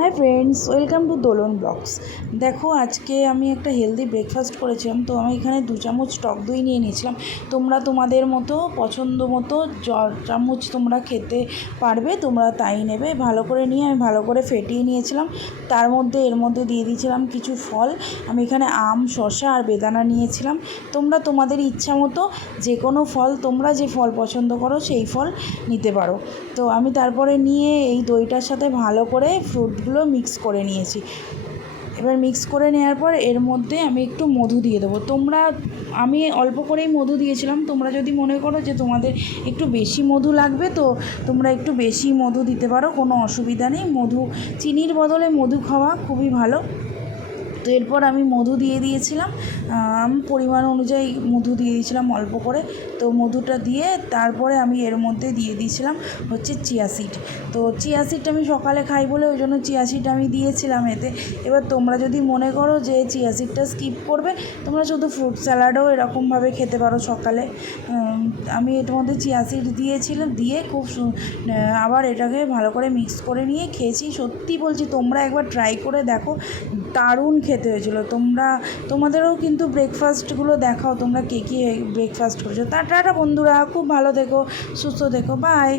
High friends, welcome to Dolon blogs. দেখো, আজকে আমি একটা হেলদি ব্রেকফাস্ট করেছিলাম। তো আমি এখানে 2 চামচ টক দই নিয়ে নিয়েছিলাম। তোমরা তোমাদের মতো পছন্দ মতো চামচ তোমরা খেতে পারবে, তোমরা তাই নেবে। ভালো করে নিয়ে আমি ভালো করে ফেটিয়ে নিয়েছিলাম। তার মধ্যে এর মধ্যে দিয়ে দিয়েছিলাম কিছু ফল। আমি এখানে আম, শসা আর বেদানা নিয়েছিলাম। তোমরা তোমাদের ইচ্ছা মতো যে কোনো ফল, তোমরা যে ফল পছন্দ করো সেই ফল নিতে পারো। তো আমি তারপরে নিয়ে এই দইটার সাথে ভালো করে ফ্রুটগুলো মিক্স করে নিয়েছি। এবার মিক্স করে নেওয়ার পর এর মধ্যে আমি একটু মধু দিয়ে দেবো। আমি অল্প করেই মধু দিয়েছিলাম। তোমরা যদি মনে করো যে তোমাদের একটু বেশি মধু লাগবে, তো তোমরা একটু বেশি মধু দিতে পারো, কোনো অসুবিধা নেই। চিনির বদলে মধু খাওয়া খুবই ভালো। তো এরপর আমি মধু দিয়ে দিয়েছিলাম, আমি পরিমাণ অনুযায়ী মধু দিয়ে দিয়েছিলাম অল্প করে। তো মধুটা দিয়ে তারপরে আমি এর মধ্যে দিয়ে দিয়েছিলাম হচ্ছে চিয়া সিড। তো চিয়া সিডটা আমি সকালে খাই বলে ওই জন্য চিয়া সিড আমি দিয়েছিলাম এতে। এবার তোমরা যদি মনে করো যে চিয়া সিডটা স্কিপ করবে, তোমরা শুধু ফ্রুট স্যালাডও এরকমভাবে খেতে পারো সকালে। আমি এর মধ্যে চিয়া সিড দিয়েছিলাম, দিয়ে আবার এটাকে ভালো করে মিক্স করে নিয়ে খেয়েছি। সত্যি বলছি, তোমরা একবার ট্রাই করে দেখো, দারুণ খেতে হয়েছিল। তোমাদেরও কিন্তু ব্রেকফাস্টগুলো দেখাও, তোমরা কে কী ব্রেকফাস্ট করেছো। টাটা বন্ধুরা, খুব ভালো থেকো, সুস্থ থেকো, বাই।